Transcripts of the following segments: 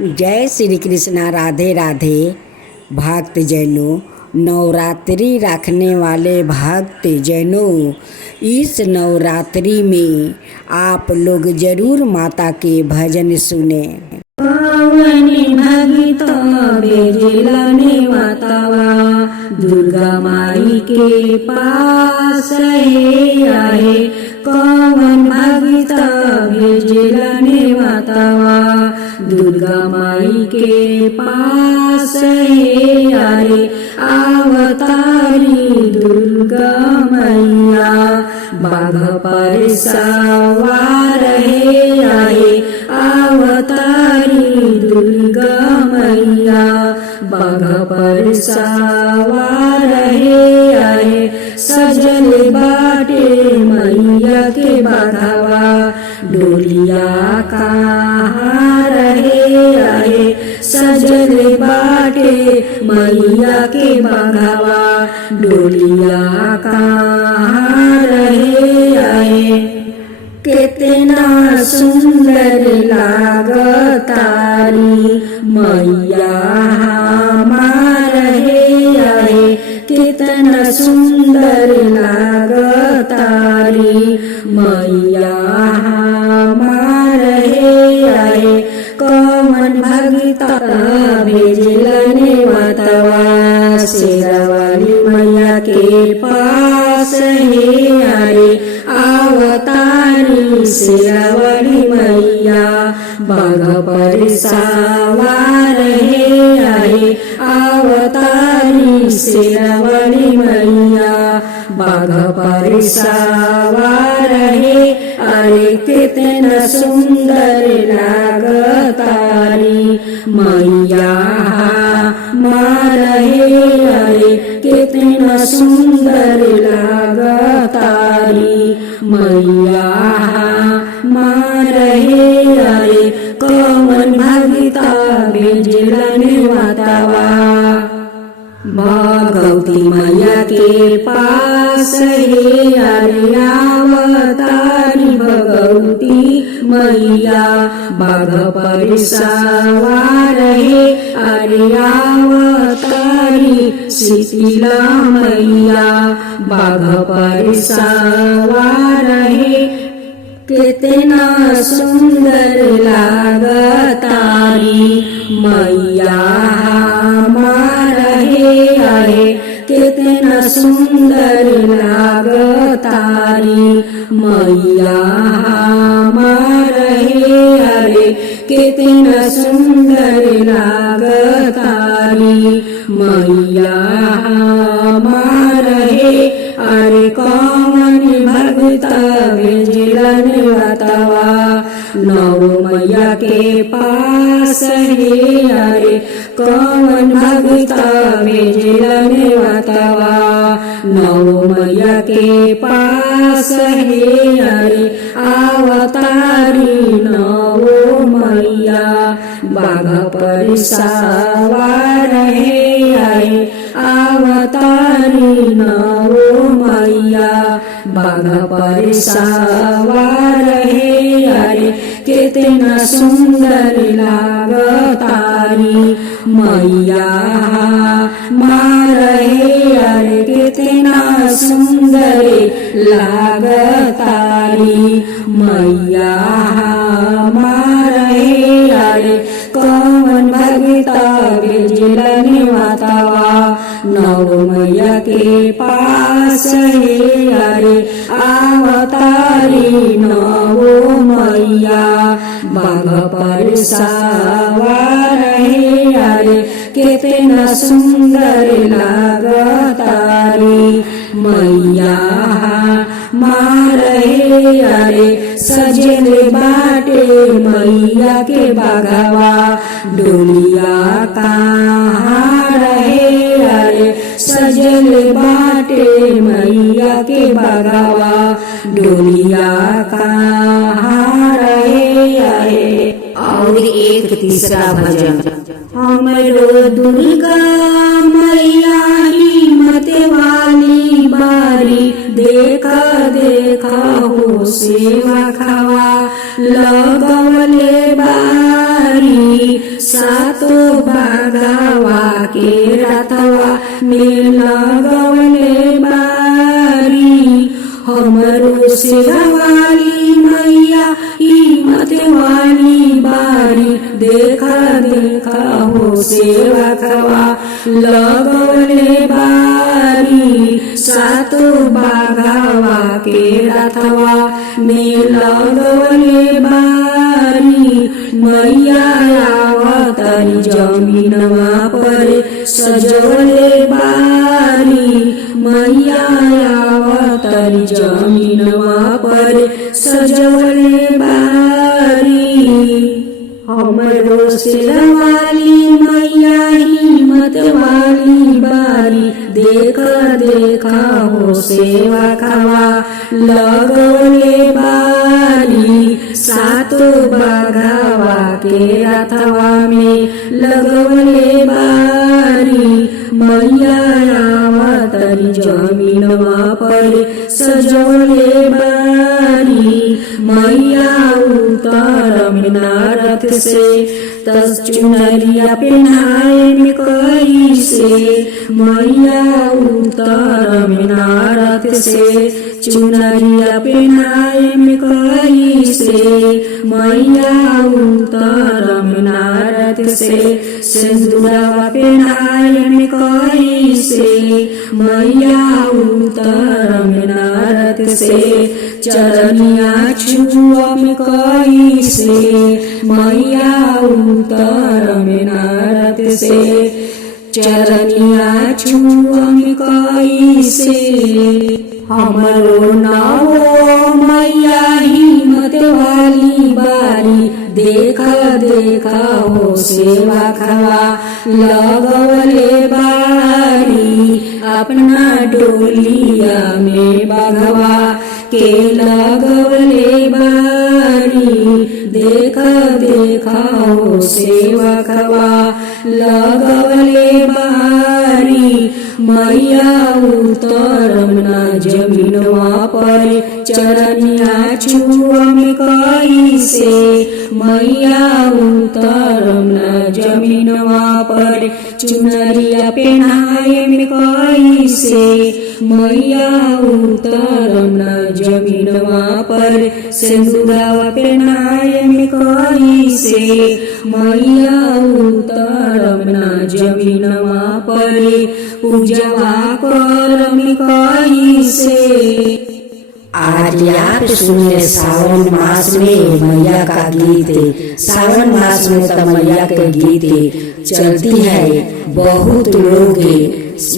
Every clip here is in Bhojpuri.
जय श्री कृष्णा। राधे राधे। भक्त जैनों, नवरात्रि रखने वाले भक्त जैनों, इस नवरात्रि में आप लोग जरूर माता के भजन सुने। पावनी भगित बेजिलने मातावा दुर्गा माई के पास आए। कौन भगित बेजिलने मातावा दुर्गा माई के पास आए। अवतारी दुर्गा मैया बाघ पर सवार आए। अवतारी दुर्गा मैया बाघ पर सवार आए। सजल बाटे मैया के बाघावा डोलिया कहाँ आए। सजल बाटे मैया के बाघावा डोलिया कहाँ आए। कितना सुंदर लागतारी मैया हमार आए। कितना सुंदर लागतारी मैया हमार आए। कौन भगिता भेजलने मातावा शेरावाली मैया के पास आए। अवतारी शेरावाली मैया बाघ पर सवार आए। अवतारी शेरावाली मैया बाघ पर सवार अरे कितना सुंदर लागतारी मैया मार अरे कितना सुंदर लागतारी मैया मार अरे कौन भगिता बेजिलने मातावा भगवती मैया के पास अरे अवतारी भगवती मैया बाघ पर सवार अरे अवतारी शीतला मैया बाघ पर सवार कितना सुंदर लागतारी मैया हमार आए। कितना सुंदर लागतारी मैया हमार आए। कितना सुंदर लागतारी मैया हमार अरे कौन भगता भेजलने मातावा नौ मैया के पास अरे कौन भगता भेजलने मातावा नौ मैया के पास अरे अवतारी नौ मैया बाघ पर सवार आए। अवतारी नौ मैया बाघ पर सवार अरे कितना सुंदर लागतारी मैया मार अरे कितना सुंदर लागतारी मैया मार अरे कौन भगिता बेजिलने मातावा नौ मैया के पास अरे अवतारी नौ मैया बाघ पर सवार अरे कितना सुंदर लागतारी मैया मार अरे सजल बाटे मैया के बाघावा डोलिया कहाँ अरे सजल बाटे मैया के बाघावा डोलिया कहाँ आए। और एक तीसरा भजन। हमरो दुर्गा मैया हिम्मत वाली बारी देखा देखा हो सेवा खावा लगवले बारी सातो बाघावा के रथवा में लगवले बारी हमरो शेरवाली मैया हिम्मत वाली बारी देखा देखा हो सेवकवा लगवले बारी सातो बाघावा के रथवा में लगवले बारी मैया आवतरी जमीनवा पर सजवले बारी मैया आवतरी जमीनवा पर सजवले बारी हमरो शेरवाली मैया हिम्मत वाली बारी देखा देखा हो सेवकवा लगवले बारी सातो बाघावा के रथवा में लगवले बारी मैया आवतरी जमीनवा पर सजवले बारी मैया उतर मिनारत से तस चुनरिया पहनाए में कैसे मैया उतर मिनारत से चुनरिया पहनाए में कैसे मैया उतर मिनारत से सिंदूरवा पहनाए में कैसे मैया उतर मिनारत से चरनिया छुआ में कैसे मैया उतर मिनारत से चरनिया छुआ में कैसे हमरो नाओ मैया हिम्मत वाली बारी देखा देखा हो सेवकवा लगवले बारी अपना डोलिया में बाघवा के लगवले बारी देखा देखा हो सेवकवा लगवले बारी मैया उतरना जमीनवा पर चरनिया छुआ में कैसे मैया उतरना जमीनवा पर चुनरिया पहनाए में कैसे मैया उतरना जमीनवा पर सिंदूरवा पहनाए में कैसे मैया उतरना जमीनवा पर पूजवा कर में कैसे। आज आप सुने सावन मास में मैया का गीत। सावन मास में तो मैया के गीत चलती है। बहुत लोग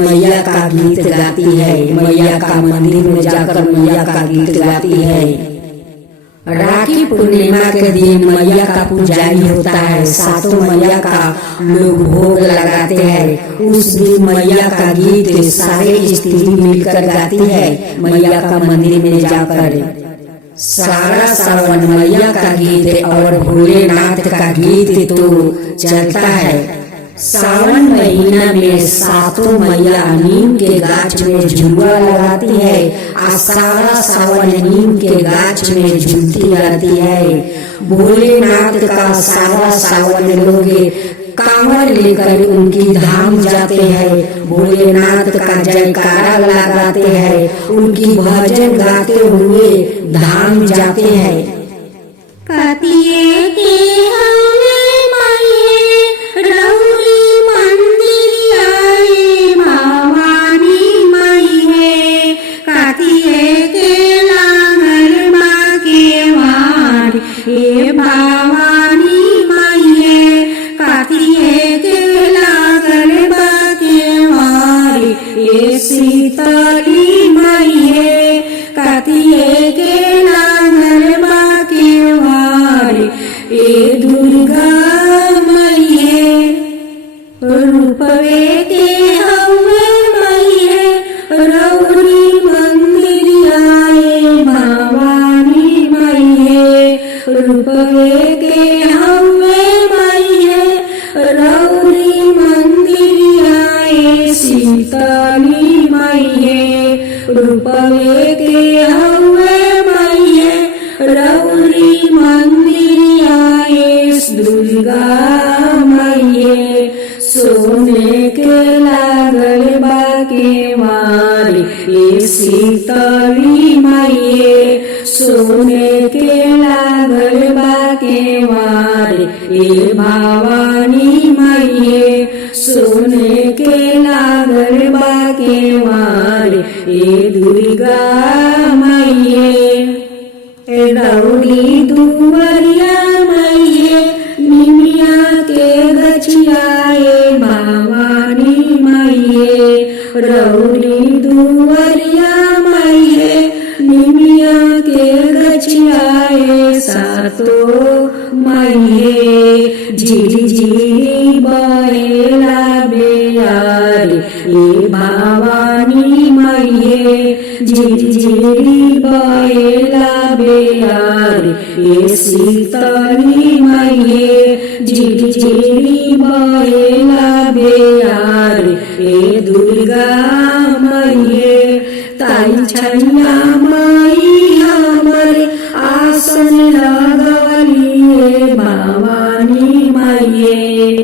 मैया का गीत गाती है, मैया का मंदिर में जाकर मैया का गीत गाती है। राखी पूर्णिमा के दिन मैया का पूजाई होता है। सातों मैया का लोग भोग लगाते हैं। उस दिन मैया का गीत सारे स्त्री मिलकर गाती है मैया का मंदिर में जाकर। सारा सावन मैया का गीत और भोलेनाथ का गीत तो चलता है। सावन महीना में सातों मैया नीम के गाछ में झुलुआ लगाती है और सारा सावन नीम के गाछ में झूलती रहती है। भोलेनाथ का सारा सावन लोग कांवर लेकर उनकी धाम जाते हैं। भोलेनाथ का जयकारा लगाते हैं, उनकी भजन गाते हुए धाम जाते हैं। कातिये के हवे माये रौरी मंदिर आए भवानी माई है। कातिये के लांगल माँ के वार हे भवानी माई है। कातिये के लांगल माँ के वार हे शीतली माई है। कातिये के लांगल माँ के वार ए दुर्गा मैये रूपवे के हवे मैये रौरी मंदिर आए भवानी मैये। रूपवे के हवे मैये रौरी मंदिर आए शीतली मैये। रूपवे के हवे मैये रौरी मंदिर आए दुर्गा सोने के लागल बा केवाड़ ए भवानी मैये सोने के लागल बा केवाड़ ए दुर्गा मैये रौली दुवरिया मैये निमिया के गछियाए भवानी मैये रौली दुवरिया मैये निमिया के गछियाए सातो मैये झिरी झिरी बहेला बेयार ए भवानी मैये झिरी झिरी बहेला बेयार ए शीतली मैये झिरी झिरी बहेला बेयार ए दुर्गा मैये ताई छैया माई हमर आसन लगवलिए भवानी मैये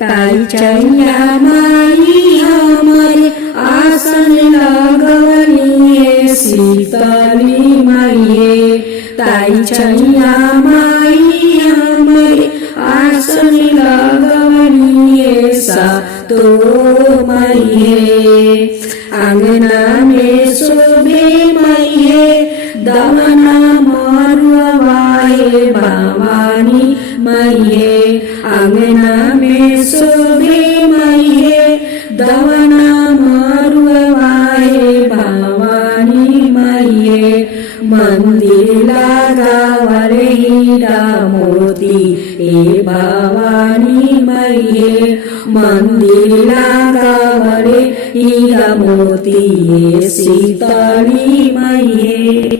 ताई छैया माई हमर आसन लगवलिए शीतली मैये ताई छैया माई हमर आसन लगवलिए सातो मैये आंगना में शोभे मैये दवना मरुआए भवानी मैये आंगना में शोभे मैये दवना मरुआए भवानी मैये मंदिर लगावर हीरा मोती ए भवानी मैये मंदिर लगावर हीरा मोती ए शीतली मैये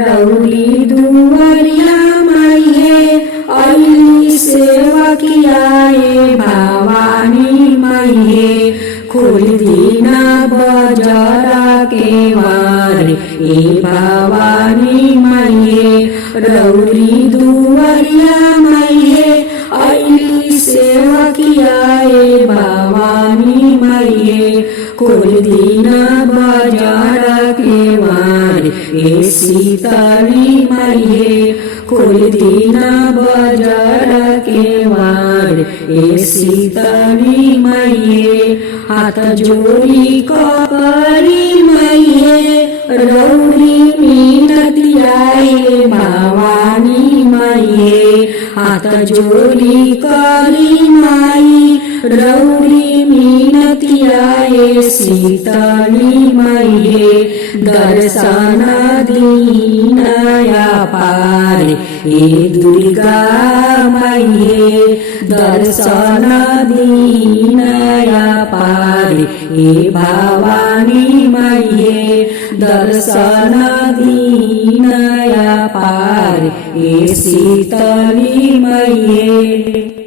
रौली दुवरिया मैये अली सेवा कियाए भवानी मैये खोल दीना बजरा केवाड़ ए भवानी मैये रौली दुवरिया मैये अली सेवा कियाए भवानी मैये खोल दीना बजरा केवाड़ ए शीतली मैये खोल दीना बजरा केवाड़ ए शीतली मैये हाथ जोड़ी करी मैये रौली मिनतियाए भवानी मैये हाथ जोड़ी करी माई रौली मिनतियाए शीतली मैये दर्शन दीनया पार ए दुर्गा मैये दर्शन दीनया पार ए भवानी मैये दर्शन दीनया पार ए शीतली मैये।